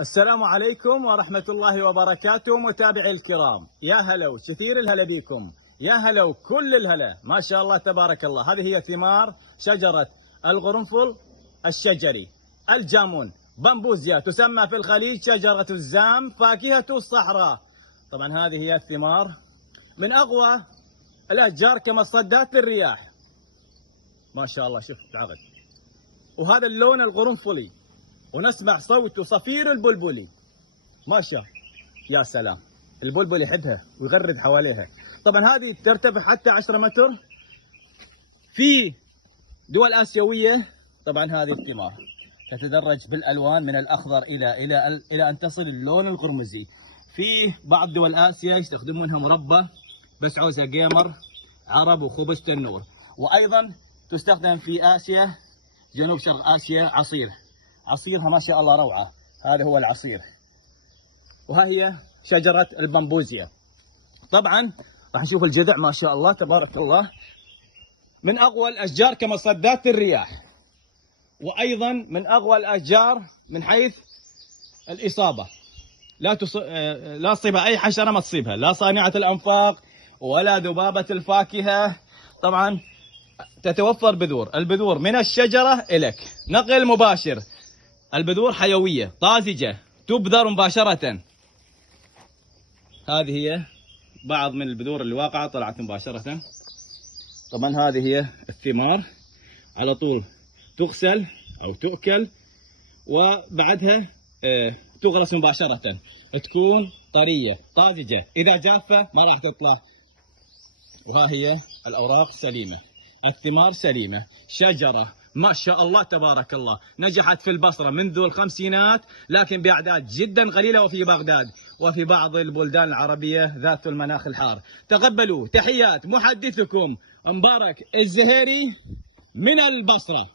السلام عليكم ورحمة الله وبركاته متابعي الكرام، يا هلا وكثير الهلا بكم، يا هلا وكل الهلا، ما شاء الله تبارك الله. هذه هي ثمار شجرة القرنفل الشجري الجامون، بامبوزيا، تسمى في الخليج شجرة الزام، فاكهة الصحراء. طبعا هذه هي الثمار من أقوى الأشجار كمصدات للرياح، ما شاء الله. شوف العقد، وهذا اللون القرنفلي، ونسمع صوت صفير البلبلي، ما شاء. يا سلام، البلبل يحبها ويغرد حواليها. طبعا هذه ترتفع حتى 10 متر في دول آسيوية. طبعا هذه الثمار تتدرج بالألوان من الأخضر إلى أن تصل اللون القرمزي. في بعض دول آسيا يستخدمونها مربى، بس عوزها جيمر عرب وخبز تنور. وأيضا تستخدم في آسيا، جنوب شرق آسيا، عصيرها ما شاء الله روعة. هذا هو العصير. وها هي شجرة البامبوزيا. طبعا راح نشوف الجذع، ما شاء الله تبارك الله، من أقوى الأشجار كمصدات الرياح، وأيضا من أقوى الأشجار من حيث الإصابة. لا تصيبها أي حشرة، ما تصيبها لا صانعة الأنفاق ولا ذبابة الفاكهة. طبعا تتوفر البذور من الشجرة إليك، نقل مباشر. البذور حيوية طازجة، تبذر مباشرة. هذه هي بعض من البذور اللي واقعة طلعت مباشرة. طبعا هذه هي الثمار، على طول تغسل أو تؤكل، وبعدها تغرس مباشرة، تكون طرية طازجة. إذا جافة ما راح تطلع. وها هي الأوراق سليمة، الثمار سليمة. شجرة ما شاء الله تبارك الله، نجحت في البصرة منذ الخمسينات، لكن بأعداد جدا قليلة، وفي بغداد وفي بعض البلدان العربية ذات المناخ الحار. تقبلوا تحيات محدثكم مبارك الزهيري من البصرة.